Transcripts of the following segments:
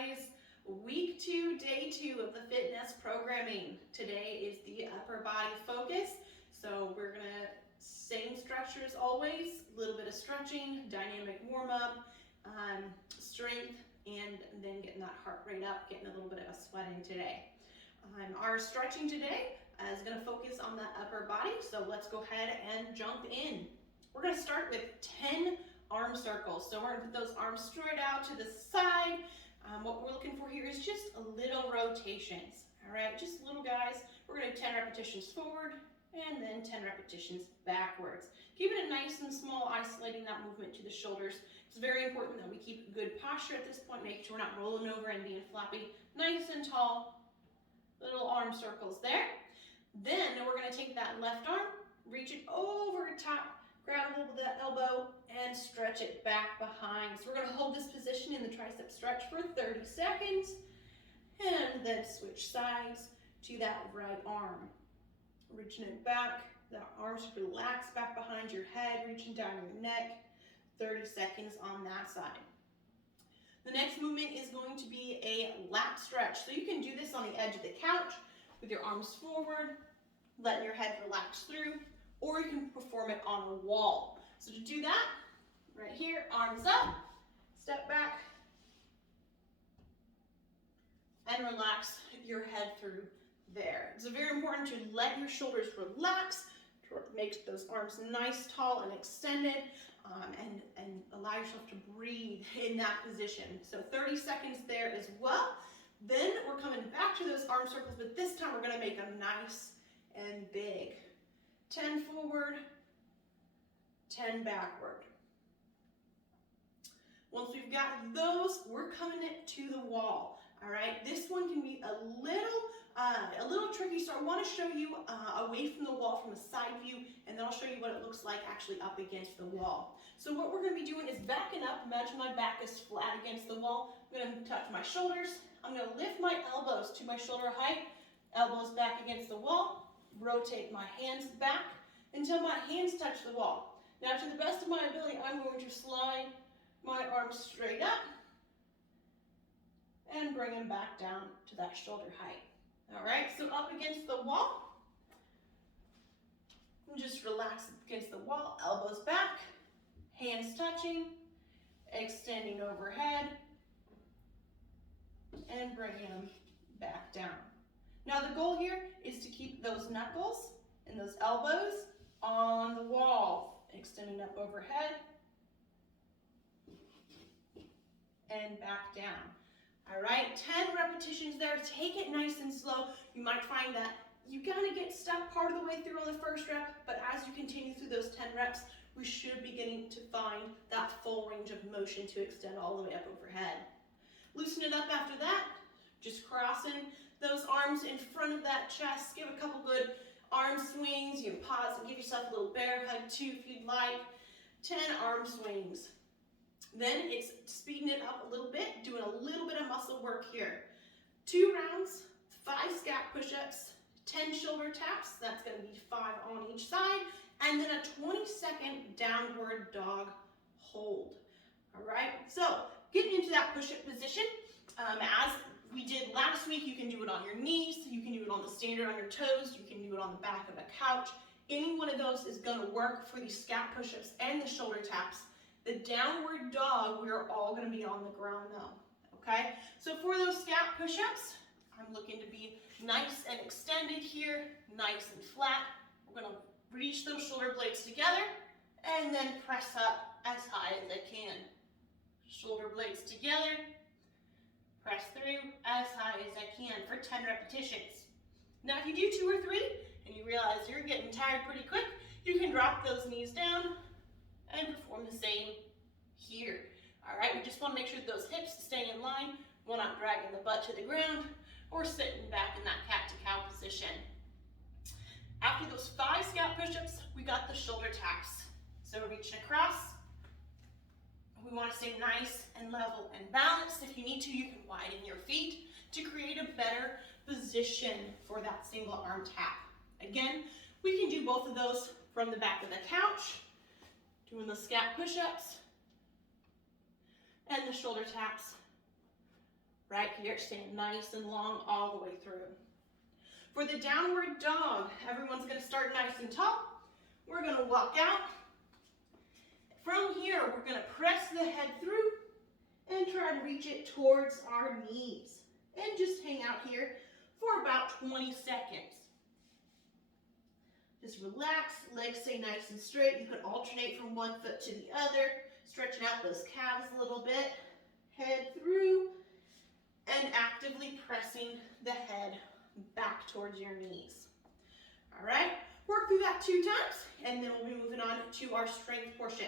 guys. Week 2, day 2 of the FITNEST programming. Today is the upper body focus. So we're gonna, same structure as always, a little bit of stretching, dynamic warm up, strength, and then getting that heart rate up, getting a little bit of a sweat in today. Our stretching today is gonna focus on that upper body. So let's go ahead and jump in. We're gonna start with 10 arm circles. So we're gonna put those arms straight out to the side. What we're looking for here is just a little rotations, all right? Just little guys. We're gonna do 10 repetitions forward and then 10 repetitions backwards. Keep it nice and small, isolating that movement to the shoulders. It's very important that we keep good posture at this point, making sure we're not rolling over and being floppy. Nice and tall, little arm circles there. Then we're gonna take that left arm, reach it over top, grab a hold of that elbow and stretch it back behind. So we're gonna hold this position in the tricep stretch for 30 seconds and then switch sides to that right arm. Reaching it back, the arms relax back behind your head, reaching down your neck, 30 seconds on that side. The next movement is going to be a lat stretch. So you can do this on the edge of the couch with your arms forward, letting your head relax through, or you can perform it on a wall. So to do that, right here, arms up, step back, and relax your head through there. It's very important to let your shoulders relax, to make those arms nice, tall, and extended, and allow yourself to breathe in that position. So 30 seconds there as well. Then we're coming back to those arm circles, but this time we're gonna make them nice and big. 10 forward, 10 backward. Once we've got those, we're coming it to the wall. All right, this one can be a little tricky, so I want to show you away from the wall from a side view, and then I'll show you what it looks like actually up against the wall. So what we're going to be doing is backing up. Imagine my back is flat against the wall. I'm going to touch my shoulders. I'm going to lift my elbows to my shoulder height, elbows back against the wall. Rotate my hands back until my hands touch the wall. Now, to the best of my ability, I'm going to slide my arms straight up and bring them back down to that shoulder height. All right, so up against the wall, and just relax against the wall, elbows back, hands touching, extending overhead, and bringing them back down. Now the goal here is to keep those knuckles and those elbows on the wall, extending up overhead and back down. All right, 10 repetitions there. Take it nice and slow. You might find that you gotta get stuck part of the way through on the first rep, but as you continue through those 10 reps, we should be getting to find that full range of motion to extend all the way up overhead. Loosen it up after that, just crossing those arms in front of that chest. Give a couple good arm swings. You can pause and give yourself a little bear hug too if you'd like. 10 arm swings. Then it's speeding it up a little bit, doing a little bit of muscle work here. 2 rounds, 5 scap push-ups, 10 shoulder taps. That's going to be 5 on each side. And then a 20-second downward dog hold. All right, so getting into that push-up position, as we did last week, you can do it on your knees, you can do it on the standard on your toes, you can do it on the back of a couch. Any one of those is going to work for the scap push-ups and the shoulder taps. The downward dog, we are all going to be on the ground though, okay? So for those scap push-ups, I'm looking to be nice and extended here, nice and flat. We're going to reach those shoulder blades together and then press up as high as I can. Shoulder blades together, press through as high as I can for 10 repetitions. Now if you do 2 or 3 and you realize you're getting tired pretty quick, you can drop those knees down and perform the same here. All right, we just want to make sure that those hips stay in line. We're not dragging the butt to the ground or sitting back in that cat-to-cow position. After those 5 scap push-ups, we got the shoulder taps. So reaching across. We want to stay nice and level and balanced. If you need to, you can widen your feet to create a better position for that single arm tap. Again, we can do both of those from the back of the couch, doing the scap push-ups and the shoulder taps Right here, staying nice and long all the way through. For the downward dog, everyone's gonna start nice and tall. We're gonna walk out. From here, we're gonna press the head through and try to reach it towards our knees. And just hang out here for about 20 seconds. Just relax, legs stay nice and straight. You can alternate from one foot to the other, stretching out those calves a little bit. Head through and actively pressing the head back towards your knees. All right, work through that 2 times, and then we'll be moving on to our strength portion.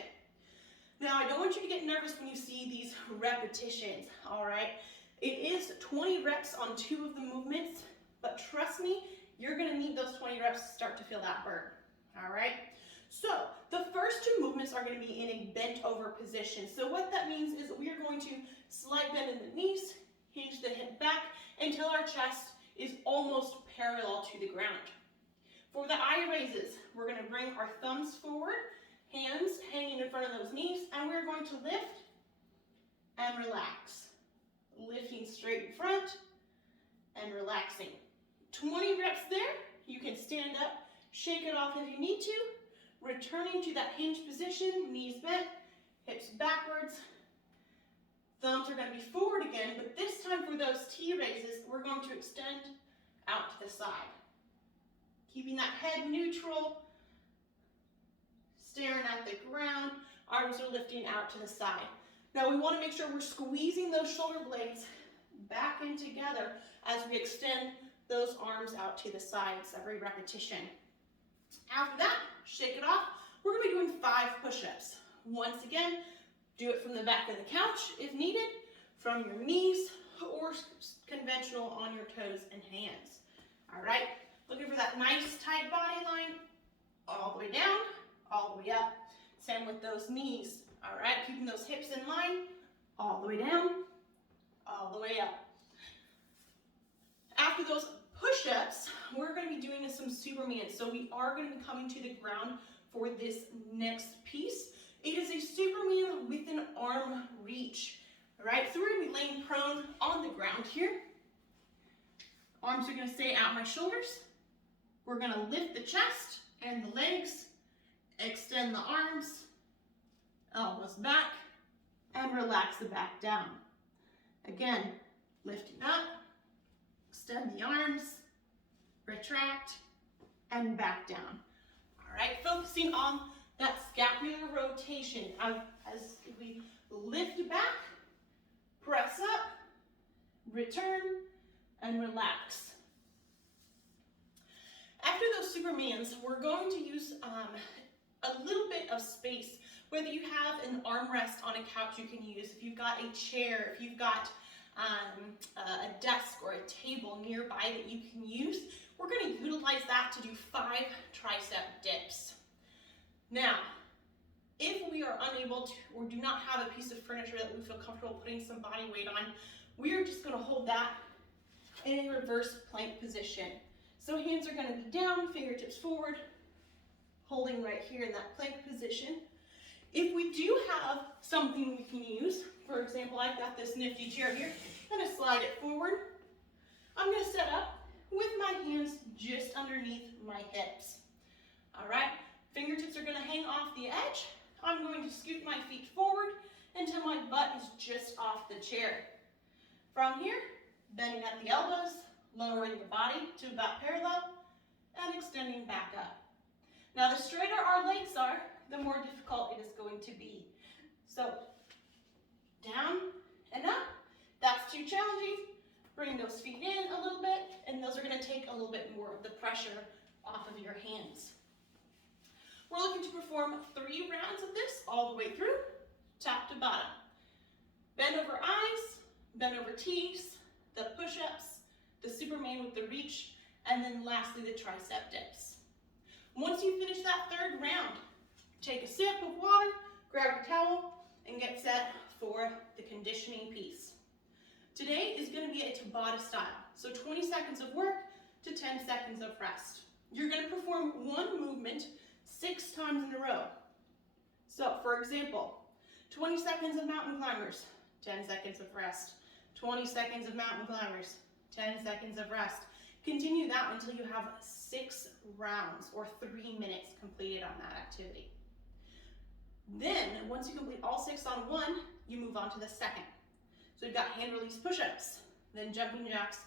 Now, I don't want you to get nervous when you see these repetitions, all right? It is 20 reps on 2 of the movements, but trust me, you're gonna need those 20 reps to start to feel that burn, all right? So, the first 2 movements are gonna be in a bent over position. So what that means is we are going to slight bend in the knees, hinge the hip back until our chest is almost parallel to the ground. For the eye raises, we're gonna bring our thumbs forward, hands hanging in front of those knees, and we're going to lift and relax. Lifting straight in front and relaxing. 20 reps there. You can stand up, shake it off if you need to. Returning to that hinge position, knees bent, hips backwards. Thumbs are going to be forward again, but this time for those T raises, we're going to extend out to the side. Keeping that head neutral, staring at the ground, arms are lifting out to the side. Now we want to make sure we're squeezing those shoulder blades back in together as we extend those arms out to the sides every repetition. After that, shake it off. We're going to be doing 5 push-ups. Once again, do it from the back of the couch if needed, from your knees, or conventional on your toes and hands. All right, looking for that nice tight body line, all the way down, all the way up. Same with those knees. All right, keeping those hips in line, all the way down, all the way up. After those push-ups, we're going to be doing some Superman. So we are going to be coming to the ground for this next piece. It is a Superman with an arm reach. All right, so we're going to be laying prone on the ground here. Arms are going to stay out my shoulders. We're going to lift the chest and the legs, extend the arms, elbows back, and relax the back down. Again, lifting up, extend the arms, retract, and back down. All right, focusing on that scapular rotation as we lift back, press up, return, and relax. After those Supermans, we're going to use a little bit of space. Whether you have an armrest on a couch you can use, if you've got a chair, if you've got a desk or a table nearby that you can use, we're going to utilize that to do 5 tricep dips. Now, if we are unable to or do not have a piece of furniture that we feel comfortable putting some body weight on, we are just going to hold that in a reverse plank position. So hands are going to be down, fingertips forward, holding right here in that plank position. If we do have something we can use, for example, I've got this nifty chair here, I'm going to slide it forward. I'm going to set up with my hands just underneath my hips. All right, fingertips are going to hang off the edge. I'm going to scoot my feet forward until my butt is just off the chair. From here, bending at the elbows, lowering the body to about parallel, and extending back up. Now, the straighter our legs are, the more difficult it is going to be. So, down and up. That's too challenging. Bring those feet in a little bit, and those are going to take a little bit more of the pressure off of your hands. We're looking to perform 3 rounds of this all the way through, top to bottom. Bend over eyes, bend over T's, the push-ups, the Superman with the reach, and then lastly the tricep dips. Once you finish that 3rd round, take a sip of water, grab your towel, and get set for the conditioning piece. Today is going to be a Tabata style, so 20 seconds of work to 10 seconds of rest. You're going to perform one movement 6 times in a row. So, for example, 20 seconds of mountain climbers, 10 seconds of rest. 20 seconds of mountain climbers, 10 seconds of rest. Continue that until you have 6 rounds or 3 minutes completed on that activity. Then, once you complete all 6 on one, you move on to the second. So we've got hand release push-ups, then jumping jacks,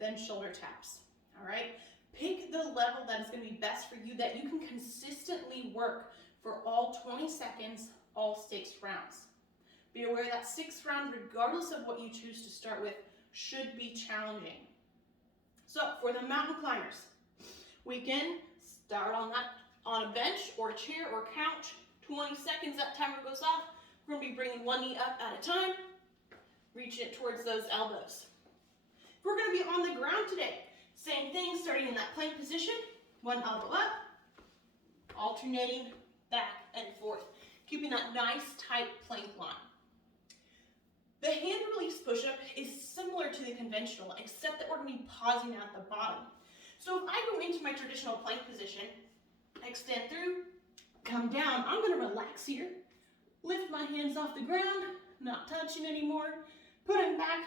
then shoulder taps, all right? Pick the level that is gonna be best for you that you can consistently work for all 20 seconds, all 6 rounds. Be aware that 6 rounds, regardless of what you choose to start with, should be challenging. So for the mountain climbers, we can start on a bench or a chair or couch. 20 seconds, that timer goes off. We're gonna be bringing one knee up at a time, reaching it towards those elbows. If we're gonna be on the ground today, same thing, starting in that plank position, one elbow up, alternating back and forth, keeping that nice tight plank line. The hand release push-up is similar to the conventional, except that we're going to be pausing at the bottom. So if I go into my traditional plank position, extend through, come down, I'm going to relax here, lift my hands off the ground, not touching anymore, put them back,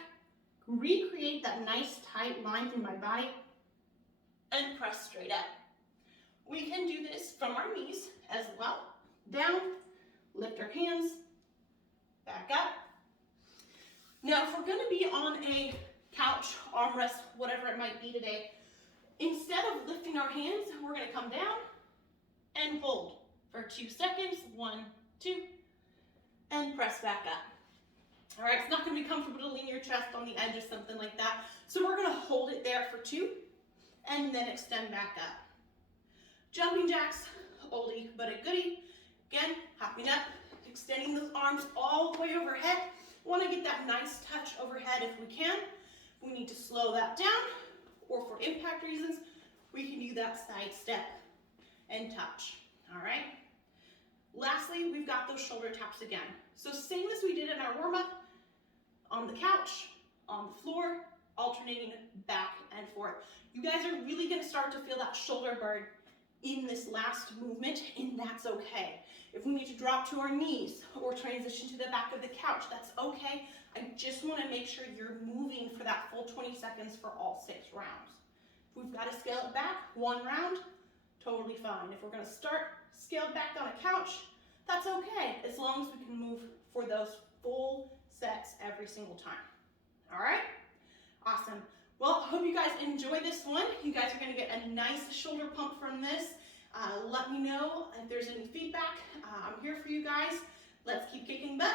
recreate that nice tight line through my body, and press straight up. We can do this from our knees as well. Down, lift our hands, back up. Now, if we're going to be on a couch, armrest, whatever it might be today, instead of lifting our hands, we're going to come down and hold for 2 seconds. 1, 2, and press back up. All right, it's not going to be comfortable to lean your chest on the edge or something like that, so we're going to hold it there for 2, and then extend back up. Jumping jacks, oldie but a goodie. Again, hopping up, extending those arms all the way overhead. Want to get that nice touch overhead if we can. If we need to slow that down, or for impact reasons, we can do that side step and touch, all right? Lastly, we've got those shoulder taps again. So same as we did in our warm-up, on the couch, on the floor, alternating back and forth. You guys are really going to start to feel that shoulder burn in this last movement, and that's okay. If we need to drop to our knees or transition to the back of the couch, that's okay. I just want to make sure you're moving for that full 20 seconds for all 6 rounds. If we've got to scale it back 1 round, totally fine. If we're going to start scaled back on a couch, that's okay, as long as we can move for those full sets every single time. All right? Awesome. Well, I hope you guys enjoy this one. You guys are going to get a nice shoulder pump from this. Let me know if there's any feedback. I'm here for you guys. Let's keep kicking butt.